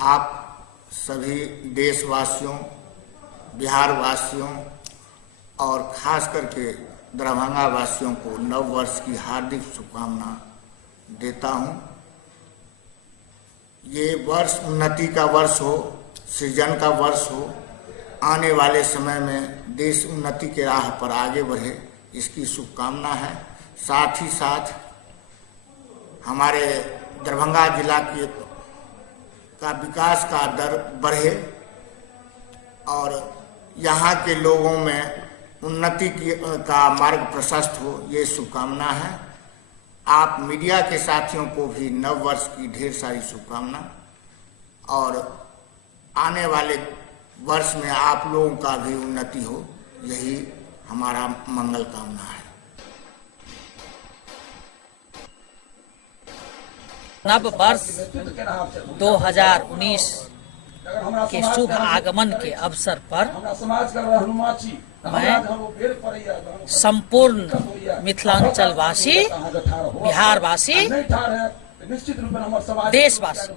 आप सभी देशवासियों, बिहार वासियों और खास करके दरभंगा वासियों को नव वर्ष की हार्दिक शुभकामना देता हूं। ये वर्ष उन्नति का वर्ष हो, सृजन का वर्ष हो, आने वाले समय में देश उन्नति के राह पर आगे बढ़े, इसकी शुभकामना है। साथ ही साथ हमारे दरभंगा जिला का विकास का दर बढ़े और यहाँ के लोगों में उन्नति का मार्ग प्रशस्त हो, ये शुभकामना है। आप मीडिया के साथियों को भी नव वर्ष की ढेर सारी शुभकामना और आने वाले वर्ष में आप लोगों का भी उन्नति हो, यही हमारा मंगल कामना है। नव वर्ष 2019 के शुभ आगमन के अवसर पर मैं संपूर्ण मिथिलांचल वासी, बिहार वासी, देशवासी,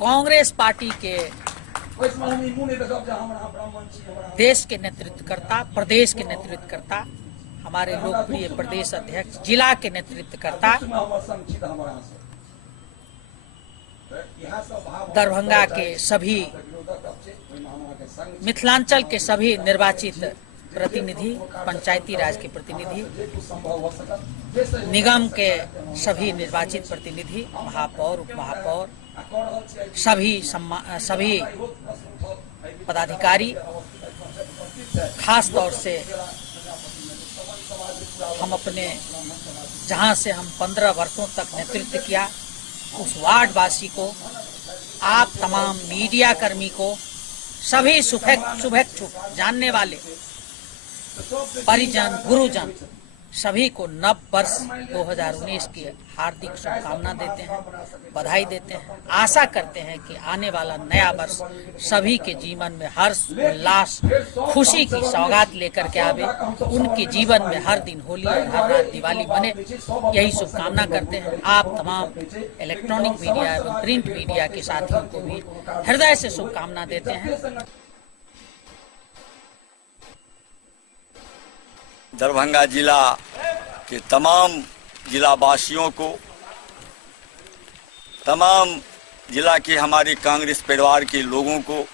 कांग्रेस पार्टी के देश के नेतृत्वकर्ता, प्रदेश के नेतृत्वकर्ता, हमारे लोकप्रिय प्रदेश अध्यक्ष, जिला के नेतृत्वकर्ता, दरभंगा के सभी, मिथिलांचल के सभी निर्वाचित प्रतिनिधि, पंचायती राज के प्रतिनिधि, निगम के सभी निर्वाचित प्रतिनिधि, महापौर, उप महापौर, सभी पदाधिकारी, खास तौर से हम अपने जहां से हम 15 वर्षों तक नेतृत्व किया उस वार्ड वासी को, आप तमाम मीडिया कर्मी को, सभी शुभेच्छुक जानने वाले परिजन, गुरुजन, सभी को नव वर्ष 2019 की हार्दिक शुभकामना देते हैं, बधाई देते हैं। आशा करते हैं कि आने वाला नया वर्ष सभी के जीवन में हर्ष, उल्लास, खुशी की सौगात लेकर के आवे, उनके जीवन में हर दिन होली और हर रात दिवाली बने, यही शुभकामना करते हैं। आप तमाम इलेक्ट्रॉनिक मीडिया एवं प्रिंट मीडिया के साथियों को भी हृदय से शुभकामना देते हैं। दरभंगा जिला के तमाम जिलावासियों को, तमाम जिला के हमारे कांग्रेस परिवार के लोगों को,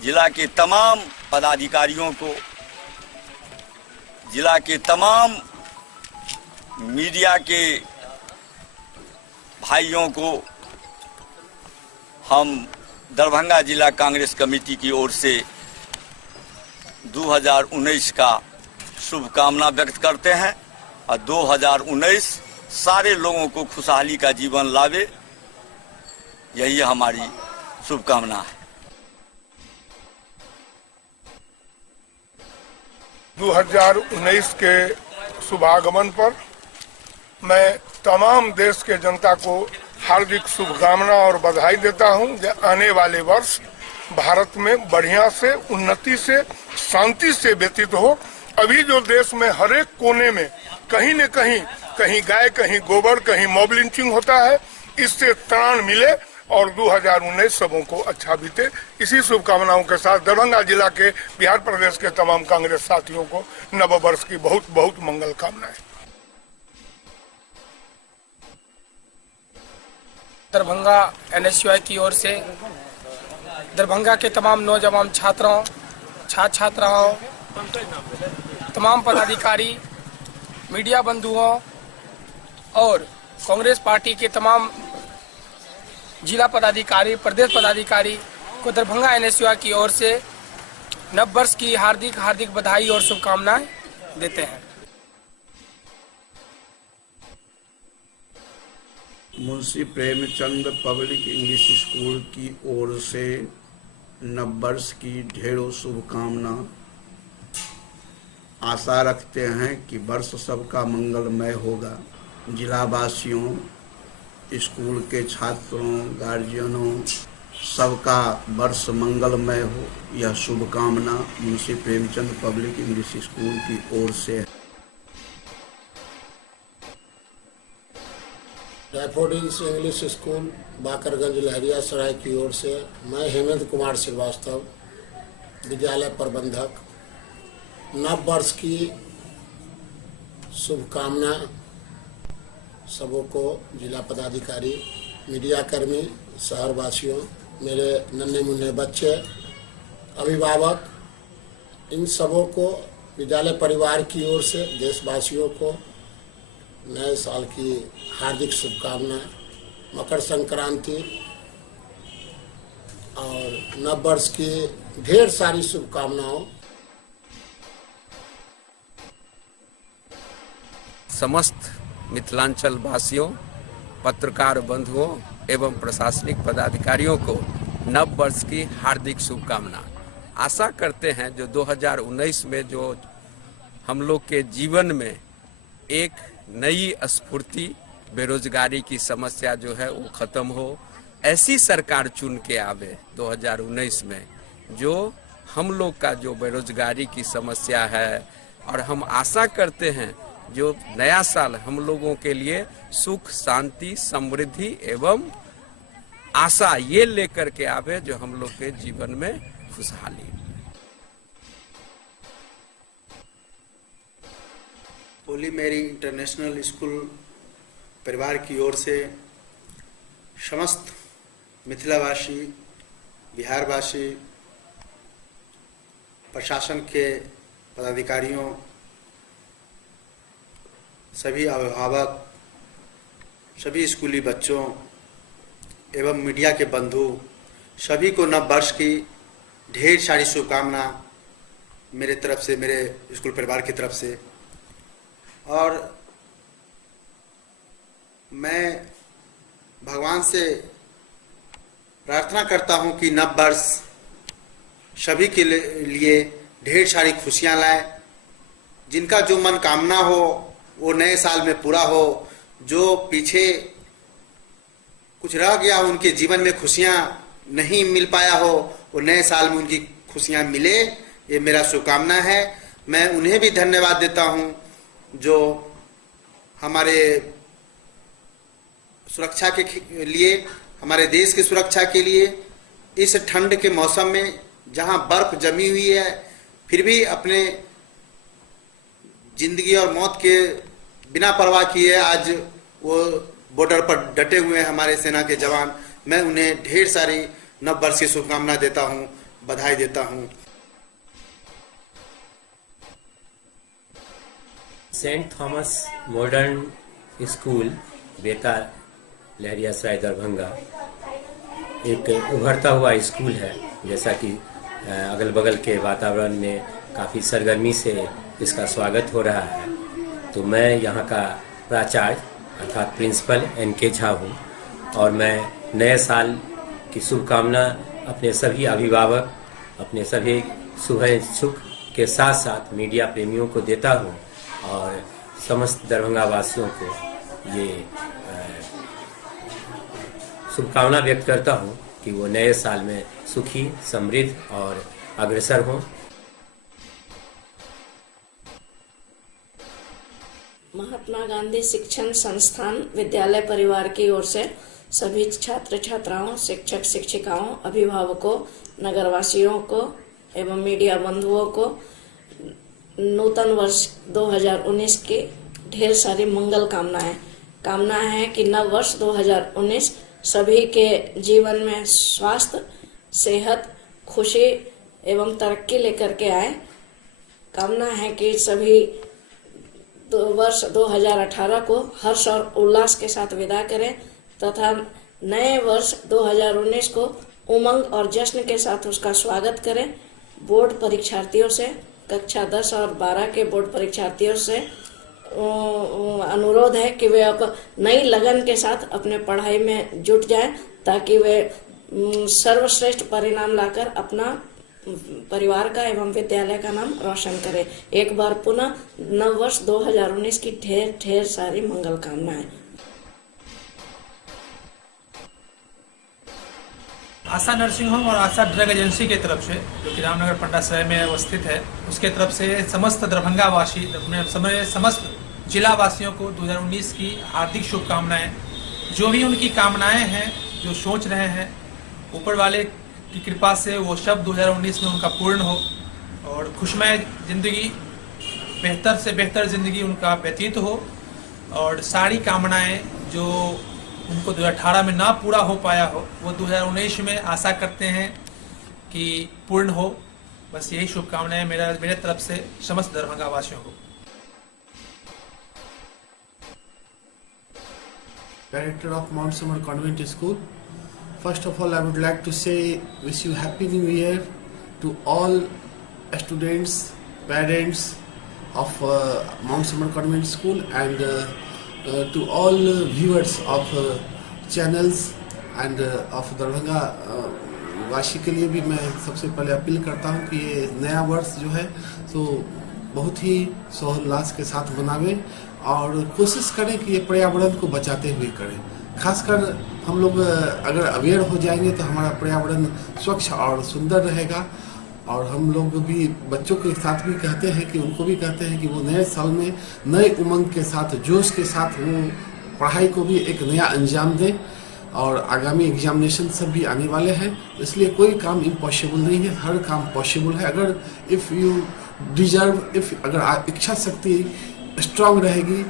जिला के तमाम पदाधिकारियों को, जिला के तमाम मीडिया के भाइयों को हम दरभंगा जिला कांग्रेस कमेटी की ओर से 2019 का शुभकामना व्यक्त करते हैं और 2019 सारे लोगों को खुशहाली का जीवन लावे, यही हमारी शुभकामना है। 2019 के शुभागमन पर मैं तमाम देश के जनता को हार्दिक शुभकामना और बधाई देता हूं कि आने वाले वर्ष भारत में बढ़िया से, उन्नति से, शांति से व्यतीत हो। अभी जो देश में हर एक कोने में कहीं न कहीं गाय, कहीं गोबर, कहीं मॉब लिंचिंग होता है, इससे त्राण मिले और 2019 सबों को अच्छा बीते। इसी शुभकामनाओं के साथ दरभंगा जिला के, बिहार प्रदेश के तमाम कांग्रेस साथियों को नव वर्ष की बहुत बहुत मंगल कामनाएं। दरभंगा NSUI की ओर से दरभंगा के तमाम नौजवान छात्रों, छात्राओं, तमाम पदाधिकारी, मीडिया बंधुओं और कांग्रेस पार्टी के तमाम जिला पदाधिकारी, प्रदेश पदाधिकारी को दरभंगा NSUI की ओर से नव वर्ष की हार्दिक बधाई और शुभकामनाएं देते हैं। Munshi Premchand public English school की ओर से नव वर्ष की ढेरों शुभकामना। आशा रखते हैं कि वर्ष सबका मंगलमय होगा। जिलावासियों, स्कूल के छात्रों, गार्जियनों, सबका वर्ष मंगलमय हो, यह शुभकामना Munshi Premchand public English school की ओर से है। डैफोडिल्स इंग्लिश स्कूल बाकरगंज लहरिया सराय की ओर से मैं हेमंत कुमार श्रीवास्तव, विद्यालय प्रबंधक, नव वर्ष की शुभकामना सबों को, जिला पदाधिकारी, मीडिया कर्मी, शहरवासियों, मेरे नन्हे मुन्ने बच्चे, अभिभावक, इन सबों को विद्यालय परिवार की ओर से देशवासियों को नए साल की हार्दिक शुभकामनाएं। मकर संक्रांति और नव वर्ष की ढेर सारी शुभकामनाओं। समस्त मिथिलांचल वासियों, पत्रकार बंधुओं एवं प्रशासनिक पदाधिकारियों को नव वर्ष की हार्दिक शुभकामना। आशा करते हैं जो 2019 में जो हम लोग के जीवन में एक नई स्फूर्ति, बेरोजगारी की समस्या जो है वो खत्म हो, ऐसी सरकार चुन के आवे 2019 में, जो हम लोग का जो बेरोजगारी की समस्या है, और हम आशा करते हैं जो नया साल हम लोगों के लिए सुख, शांति, समृद्धि एवं आशा ये लेकर के आवे जो हम लोग के जीवन में खुशहाली। होली मेरी इंटरनेशनल स्कूल परिवार की ओर से समस्त मिथिलावासी, बिहारवासी, प्रशासन के पदाधिकारियों, सभी अभिभावक, सभी स्कूली बच्चों एवं मीडिया के बंधु, सभी को नव वर्ष की ढेर सारी शुभकामना मेरे तरफ से, मेरे स्कूल परिवार की तरफ से। और मैं भगवान से प्रार्थना करता हूं कि नव वर्ष सभी के लिए ढेर सारी खुशियां लाए, जिनका जो मनोकामना हो वो नए साल में पूरा हो, जो पीछे कुछ रह गया हो, उनके जीवन में खुशियां नहीं मिल पाया हो, वो नए साल में उनकी खुशियां मिले, ये मेरा शुभकामना है। मैं उन्हें भी धन्यवाद देता हूं जो हमारे सुरक्षा के लिए, हमारे देश की सुरक्षा के लिए इस ठंड के मौसम में जहां बर्फ जमी हुई है, फिर भी अपने जिंदगी और मौत के बिना परवाह किए आज वो बॉर्डर पर डटे हुए हैं हमारे सेना के जवान। मैं उन्हें ढेर सारी नव वर्ष की शुभकामना देता हूं, बधाई देता हूं। सेंट थॉमस मॉडर्न स्कूल बेताल लहरियासराय दरभंगा एक उभरता हुआ स्कूल है। जैसा कि अगल बगल के वातावरण में काफ़ी सरगर्मी से इसका स्वागत हो रहा है, तो मैं यहाँ का प्राचार्य अर्थात प्रिंसिपल NK झा हूँ, और मैं नए साल की शुभकामना अपने सभी अभिभावक, अपने सभी शुभेच्छुक के साथ साथ मीडिया प्रेमियों को देता हूँ, और समस्त दरभंगा वासियों को ये शुभकामना व्यक्त करता हूँ कि वो नए साल में सुखी, समृद्ध और अग्रसर हों। महात्मा गांधी शिक्षण संस्थान विद्यालय परिवार की ओर से सभी छात्र छात्राओं, शिक्षक शिक्षिकाओं, अभिभावकों, नगरवासियों को एवं मीडिया बंधुओं को नूतन वर्ष 2019 की ढेर सारी मंगल कामनाएं। कामना है कि नव वर्ष 2019 सभी के जीवन में स्वास्थ्य, सेहत, खुशी एवं तरक्की लेकर के आए। कामना है कि सभी वर्ष 2018 को हर्ष और उल्लास के साथ विदा करें तथा नए वर्ष 2019 को उमंग और जश्न के साथ उसका स्वागत करें। बोर्ड परीक्षार्थियों से, कक्षा 10 और 12 के बोर्ड परीक्षार्थियों से अनुरोध है कि वे अब नई लगन के साथ अपने पढ़ाई में जुट जाएं, ताकि वे सर्वश्रेष्ठ परिणाम लाकर अपना परिवार का एवं विद्यालय का नाम रोशन करें। एक बार पुनः नव वर्ष 2019 की ढेर ढेर सारी मंगल कामनाएं। आशा नर्सिंग होम और आशा ड्रग एजेंसी की तरफ से, जो कि रामनगर पंडा शहर में अवस्थित है, उसके तरफ से समस्त दरभंगा वासी, अपने समस्त जिला वासियों को 2019 की हार्दिक शुभकामनाएं। जो भी उनकी कामनाएं हैं, जो सोच रहे हैं, ऊपर वाले की कृपा से वो सब 2019 में उनका पूर्ण हो और खुशमय ज़िंदगी, बेहतर से बेहतर ज़िंदगी उनका व्यतीत हो और सारी कामनाएं जो उनको 2018 में ना पूरा हो पाया हो वो 2019 में आशा करते हैं कि पूर्ण हो। बस यही शुभकामनाएं मेरे तरफ से समस्त दरभंगा वासियों को। Director of Mount Summer Convent School. First of all, I would like to say wish you Happy New Year to all students, parents of Mount Summer Convent School and to all viewers of channels and of Darbhanga वासी के लिए भी मैं सबसे पहले appeal करता हूं कि ये नया वर्ष जो है तो बहुत ही सोहल्लास के साथ मनावें और कोशिश करें कि ये पर्यावरण को बचाते हुए करें। खासकर हम लोग अगर अवेयर हो जाएंगे तो हमारा पर्यावरण स्वच्छ और सुंदर रहेगा। और हम लोग भी बच्चों के साथ भी कहते हैं कि उनको भी कहते हैं कि वो नए साल में नए उमंग के साथ, जोश के साथ वो पढ़ाई को भी एक नया अंजाम दें। और आगामी एग्जामिनेशन सब भी आने वाले हैं, इसलिए कोई काम इम्पॉसिबल नहीं है, हर काम पॉसिबल है। अगर इफ़ यू डिजर्व, अगर इच्छा शक्ति स्ट्रांग रहेगी,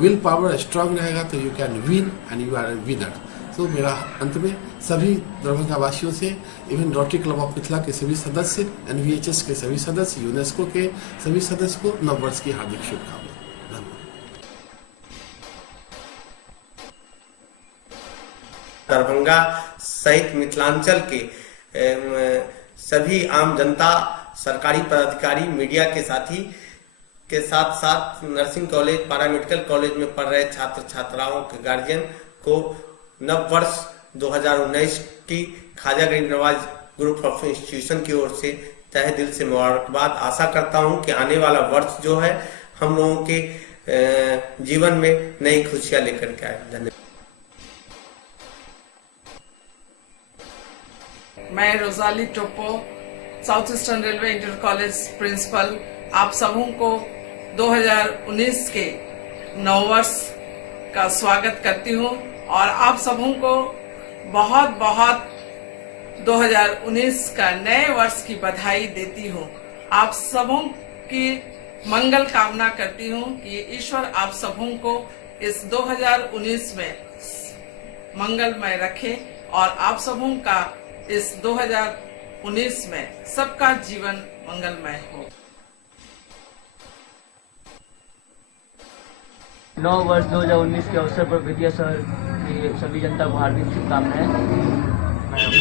विल पावर स्ट्रांग रहेगा तो you can win and you are a winner. तो मेरा अंत में सभी दरभंगा वासियों से, even Rotary Club of Mithila के सभी सदस्य, NVHS के सभी सदस्य, यूनेस्को के सभी सदस्य को नववर्ष की हार्दिक शुभकामनाएं। दरभंगा सहित मिथिलांचल के सभी आम जनता, सरकारी पदाधिकारी, मीडिया के साथी के साथ साथ नर्सिंग कॉलेज, पैरामेडिकल कॉलेज में पढ़ रहे छात्र छात्राओं के गार्जियन को नव वर्ष 2019 की ख्वाजा गरीब नवाज ग्रुप ऑफ इंस्टीट्यूशन की ओर से तहे दिल से मुबारकबाद। आशा करता हूं कि आने वाला वर्ष जो है हम लोगों के जीवन में नई खुशियां लेकर के आए। धन्यवाद। मैं Rosali Toppo, South Eastern Railway Inter College principal, आप सबों को 2019 के नववर्ष का स्वागत करती हूं और आप सबों को बहुत बहुत 2019 का नए वर्ष की बधाई देती हूं। आप सबों की मंगल कामना करती हूं कि ईश्वर आप सबों को इस 2019 में मंगलमय रखे और आप सबों का इस 2019 में सबका जीवन मंगलमय हो। नव वर्ष 2019 के अवसर पर विद्या शहर की सभी जनता को हार्दिक शुभकामनाएं।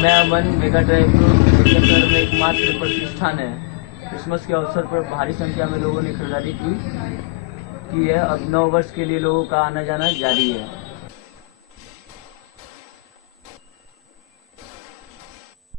मैं अमन, मेगा ड्राइव विद्या शहर में एकमात्र प्रतिष्ठान है। क्रिसमस के अवसर पर भारी संख्या में लोगों ने खरीदारी की है। अब नव वर्ष के लिए लोगों का आना जाना जारी है।